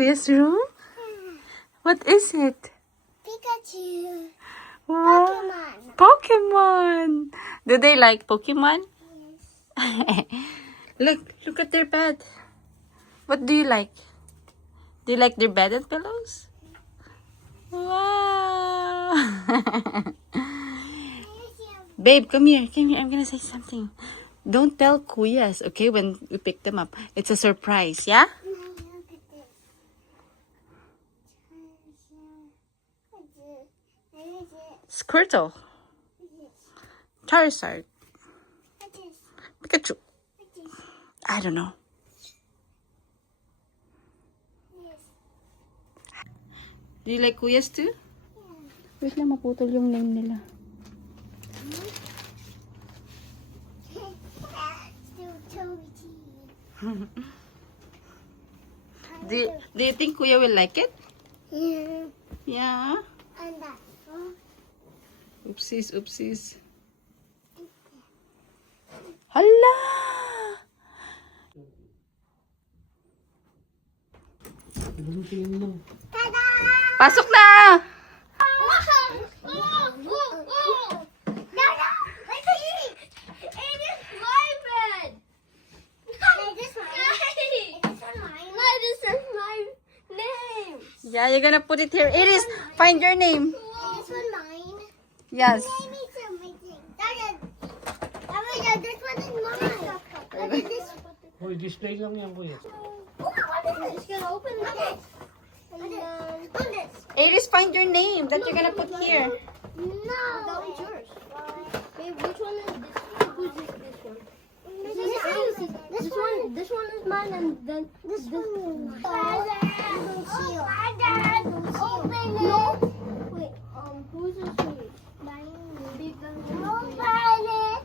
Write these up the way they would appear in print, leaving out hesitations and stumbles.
Kuya's room? What is it? Pikachu. Wow. Pokemon. Do they like Pokemon? Yes. Look at their bed. What do you like? Do you like their bed and pillows? Wow. Babe, come here. Come here. I'm gonna say something. Don't tell Kuyas, okay, when we pick them up. It's a surprise, yeah? Squirtle. Charizard. Pikachu. I don't know. Do you like Kuyas too? Wait lang, maputol yung name nila. Do you think Kuya will like it? Yeah. Yeah. And that. Oopsies, oopsies. Hala! Ta-da! Pasok na! Yeah, you're gonna put it here. Iris, find your name. This one mine. Yes. Name is amazing. This one is mine. Look at this. Hoy, display lang yan, kuya. I'm just gonna open this. And then open this. Iris, find your name that you're gonna put here. No. That one's yours. Babe, which one is this? Who's this one? This one is mine, and then this one is mine. Open it. No. Wait. Who's this one? Mine. Open it.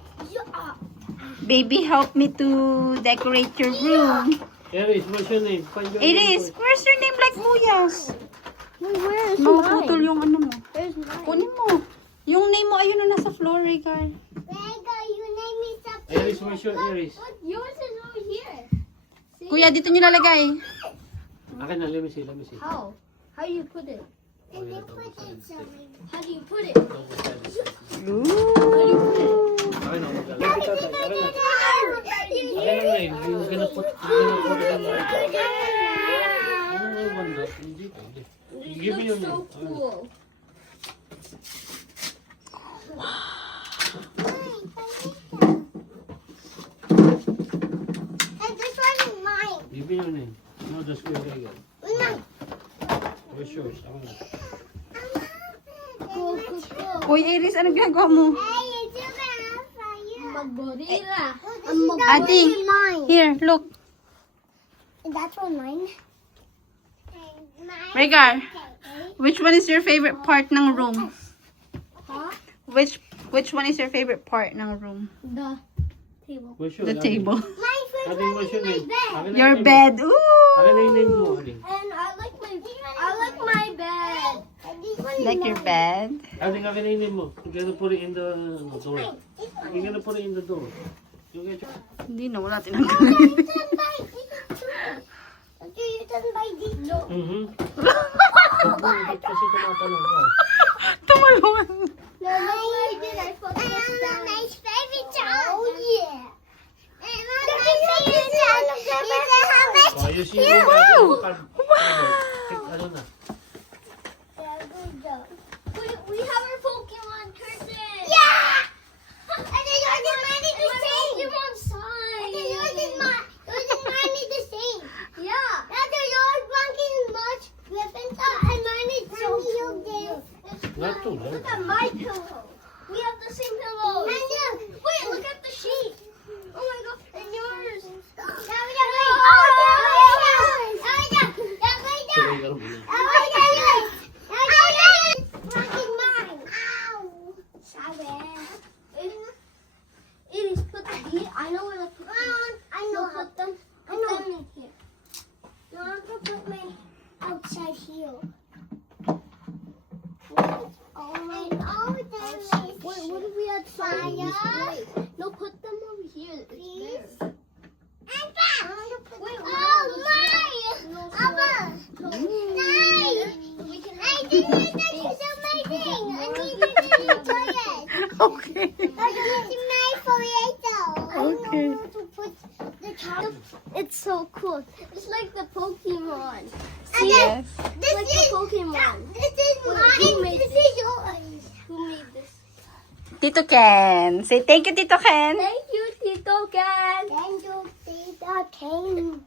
Baby, help me to decorate your room. Iris, what's your name? Find your Iris, name, where's your name like Kuya's? Where is Maputol yung ano mo. Where's mine? Kunin mo. Yung name mo, ayun na nasa floor, Regar. Vega, your name is up. Iris, where's your Iris? Yours is over here. Kuya, dito nyo lalagay. Akin na, let me see. How? How do you put it? And you put it somewhere. How do you put it? Akin na, maglalagay. Akin na, name. You're gonna put it in there. Oh, one not. Hindi. Give me your name. Cool. And this one is mine. Give me your name. No, the square again. Mine. Where's yours? Akin na. Cool. Uy, Iris, ano ginagawa mo? Hey, it's gonna for you. Mag-gorilla. Ate, here, look. That's one mine. Regar, which one is your favorite part ng room? Huh? Which one is your favorite part ng room? The table. Where's yours? The table. My favorite Akin, what's your name? Akin na Your yung name. bed. Akin Ooh! na yung name mo, Aling. And I like my bed. Like your bed? Aling, akin na yung name mo. You're gonna put it in the door. You're gonna put it in the door. You get your... Hindi na, wala tinanggal. You turn by this. No. Bakit kasi tumatanong ka? Tumalon. No, I did. I put this down. My favorite child. Oh yeah. And my favorite child is a habit. So, ayusin mo. Ano na? We have our Pokemon curtain. Yeah. And then yours and mine is the same. Pokemon sign. And then yours and mine is the same. Yeah. And then yours is much different. And mine is so cute. Not too long. Look at my pillow. We have the same pillow. Wait, look at the sheet. Oh my god, and yours. Tuloy ka rin. I know where to put them. I know how to put them in here. No, I'm gonna put my outside here. Wait, what if we had fire? No, put them over here. It's there. Wait, mine! No, It's so cool. It's like the Pokemon. See? Yes. This like is the Pokemon. This is mine. This is yours. Who made this? Tito Ken. Say thank you, Tito Ken. Thank you, Tito Ken. Thank you, Tito Ken.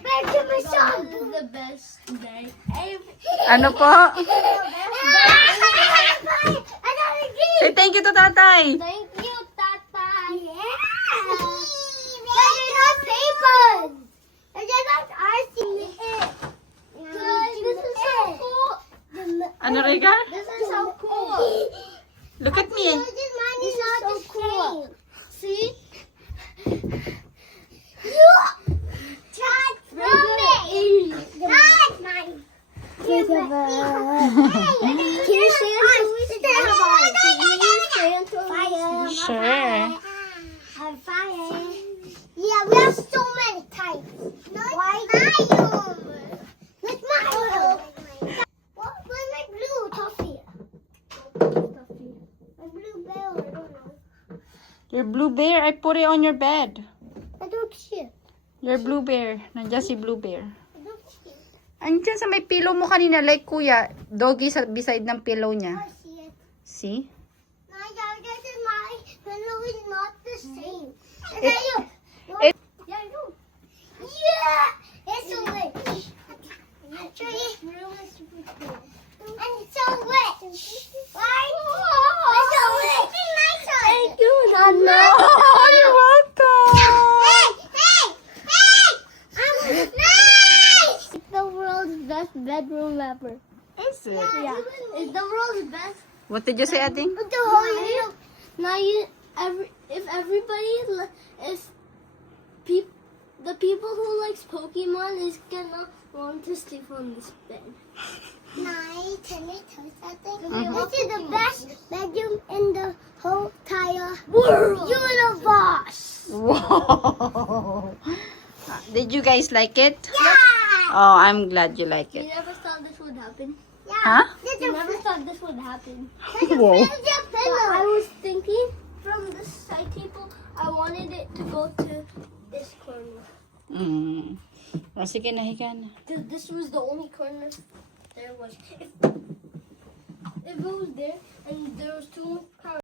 Back to my son. This is the best day ever. Ano po? Say thank you to tatay. Thank you, Tata. Yeah. They're not papers. They're not RC. This is so cool. Ano, Rega? This is so cool. Look at me. Mine is not so cool. See? You tried from me. Not mine. Can you say Sure. I'm fire. Yeah, we have so many types. Why? Let's Mario. Where's my blue toffee? My blue bear, I don't know. Your blue bear, I put it on your bed. I don't see it. Your blue bear. Nandiyan si blue bear. I don't see it. Andiyan sa may pillow mo kanina, like kuya. Doggy sa beside ng pillow niya. I see it. See? My dad, this is my pillow is not the same. Is It- that you? it- Yeah, you. Yeah! It's so wet. Actually, this room is super cool. And it's so wet. Why? It's so wet. Thank you, Nana. Oh, you're welcome. Hey! I'm nice! It's the world's best bedroom ever. Is it? Yeah. It's the world's best. What did you say, Ading? The whole now if everybody the people who likes Pokemon is gonna want to sleep on this bed. Night, can I tell something? This is the best bedroom in the whole entire world universe. Wow. Did you guys like it? Yeah. Oh, I'm glad you like You it. never thought this would happen. Huh? You never thought this would happen. Whoa. I was thinking from the side table, I wanted it to go to this corner. Mm. O, sige, nahiga na. Because this was the only corner there was. If it was there and there was too much crowd,